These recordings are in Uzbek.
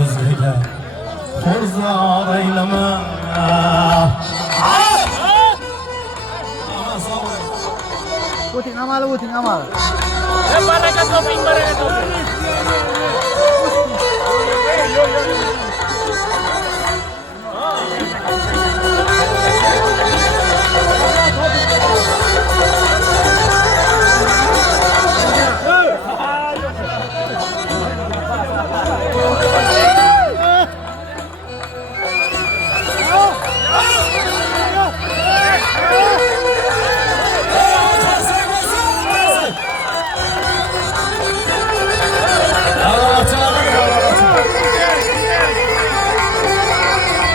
o'zgaga xo'rzor aylama. O'ting amali, o'ting amali. Baraka toping, baraka toping.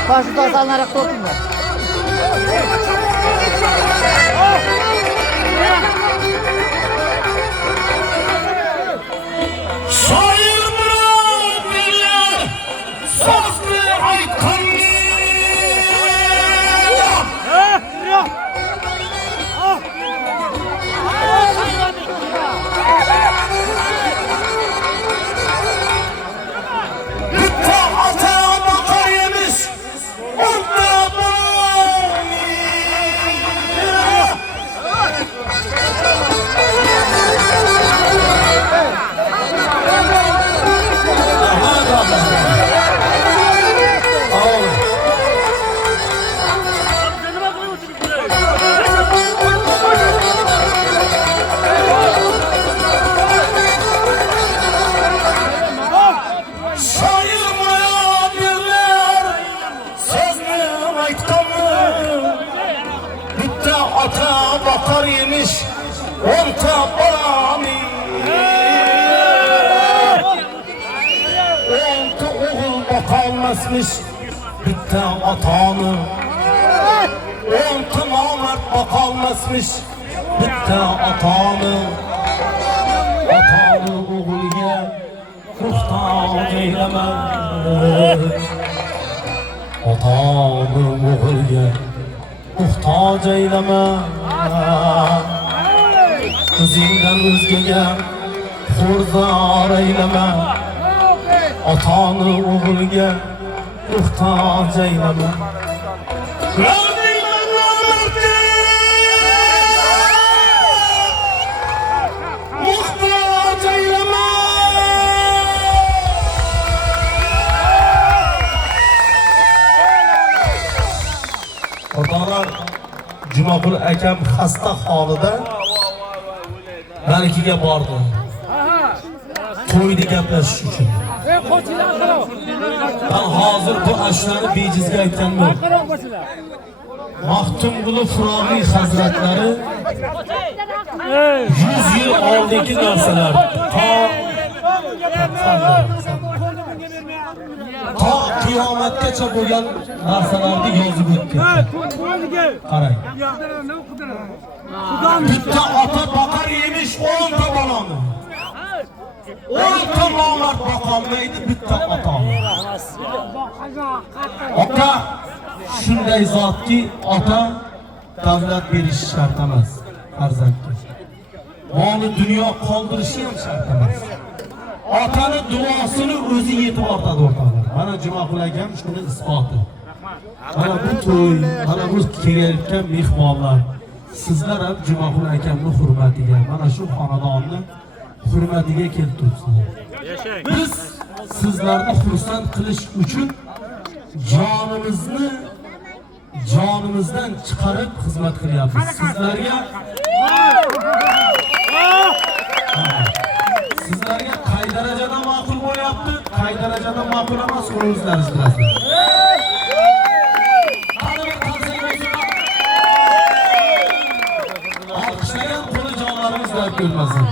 Başta salnarak topinglar. Şair Murat Bilal sözlü aykanlı. Bitti ata bakar yemiş. Onda bani. Şair Murat Bilal sözlü aykanlı. Bitti ata bakar yemiş. Onda bani. Oltu oğul bakalmasmış bitti atanı. Oltu namert bakalmasmış bitti atanı. Atanı oğulya muhtaç eyleme. Atanı oğulya muhtaç eyleme. Kızından özgege xo'rzor eyleme. Atanı oğulga muhtaç eyleme. Rabbim namertga muhtaç eyleme. Otalar Jumaqul akam xasta holida Malikiga bordi. To'yni gaplashish uchun. Ben hozir bu ashlarni bejizga aytganman. Maxtumquli Furomiy hazratlari 100 yil oldingi narsalar to qiyomatgacha bo'lgan narsalarni yozib o'tdi. Qarang. Bitta ota boqar yemiş 10 ta bolani. 10 ta nomard boqolmaydi bitta ota. Ota shunday zotki, ota davlat berish shart emas farzandga. Moli dunyo qoldirishi ham shart emas. Otani duosini o'zi yetib ortadi o'rtoqlar. Mana Jumaqul akam shuni isboti. Mana bu to'y, mana bu kelayotgan mehmonlar, sizlar ham Jumaqul akamni hurmatiga, mana shu xonadonni hurmatiga kelib turibsizlar. Biz sizlarni xursand qilish uchun jonimizdan chiqarib xizmat qilyapmiz. Sizlarga qay darajada ma'qul bo'lyapti, qay darajada ma'qul emas, uni o'zlaringiz bilasizlar. Alqishlagan qo'li jonlarimiz dard ko'rmasin.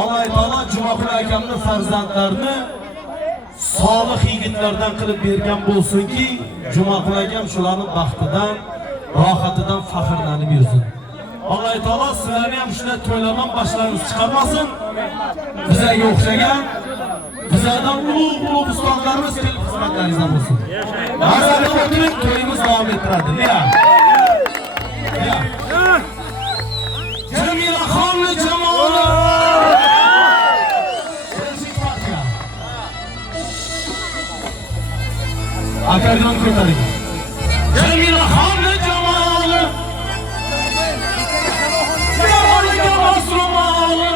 Alloh taolo Jumaqul akamni farzandlarini solih yigitlardan qilib bergan bo'lsinki, Jumaqul akam shularning baxtidan, rohatidan faxrlanib yursin. Alloh taolo sizlarni ham shunday to'ylardan boshlaringiz chiqarmasin. Bizlarga o'xshagan, bizlardan ulug' ustozlarimiz kelib xizmatlaringizda bo'lsin. Mazali o'tiring, to'yimiz davom ettiradi. Jamilaxonni jamoali Akordeon ko'taring. Jamilxonni jamoli. Jamoliga masrumoli.